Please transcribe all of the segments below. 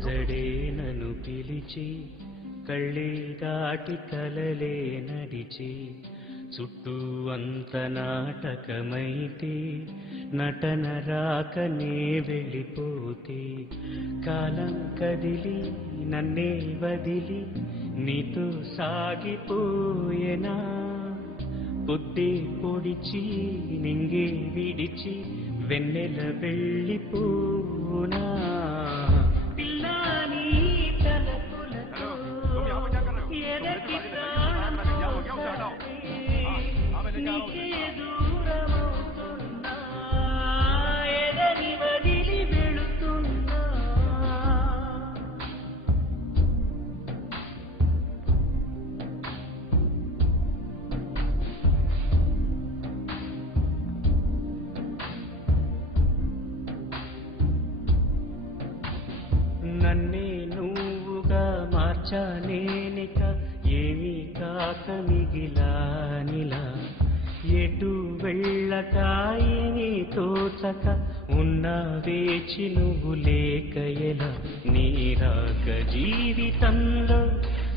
అలజడే నన్ను పిలిచి కళ్ళే దాటి కలలే నడిచి చుట్టూ అంత నాటకమైతే నటన రాకనే వెళ్ళిపోతే కాలం కదిలి నన్నే వదిలి నీతో సాగిపోయేనా పొద్దే పొడిచి నింగే విడిచి వెన్నెల వెళ్ళిపోనా పిల్లాని తలపులతో ఎదటి నీకే దూరమవుతున్నా ఎదని వదిలి వెళుతున్నా నన్నే నువ్వుగా మార్చానేనిక ఏమీ కాక మిగిలానిలా ఎటు వెళ్ళక ఏమీ తోచక ఉన్నా వేచి నువ్వు లేక ఎలా నీరాక జీవితంలో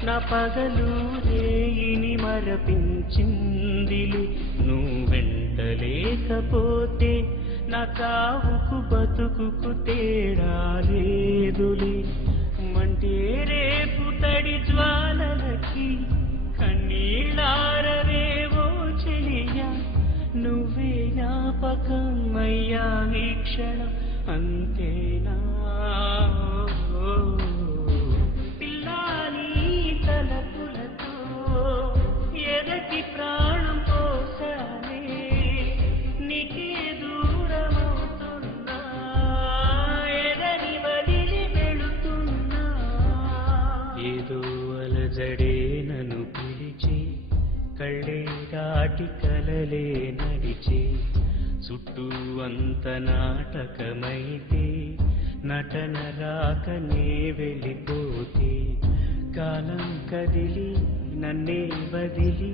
నా పగలు రేయిని మరపించిందిలే నువ్వు వెంట లేకపోతే నా చావుకు బతుకుకు తేడా లేదులే మంటే రేపు తడి జ్వాలలకి కన్నీళ్ళారవేవో చెలియా నువ్వే జ్ఞాపకం అయ్యా ఈ క్షణం అంతేనా పిల్లాని తలపులతో ఎదటి ప్రాణం పోసానే నీకే దూరమవుతున్నా ఎదని వదిలి వెళుతున్నా ఏదో అలజడే నన్ను పిలిచి కళ్ళే దాటి కలలే నడిచి చుట్టూ అంత నాటకమైతే నటన రాకనే వెళ్ళిపోతే కాలం కదిలి నన్నే వదిలి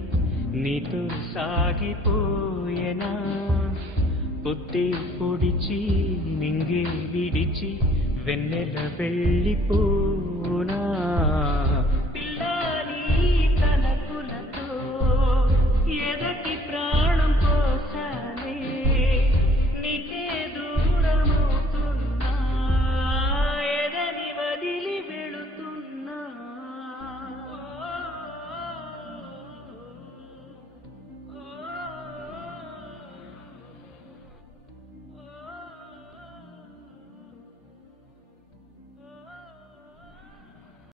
నీతో సాగిపోయేనా పొద్దే పొడిచి నింగే విడిచి వెన్నెల వెళ్ళిపోనా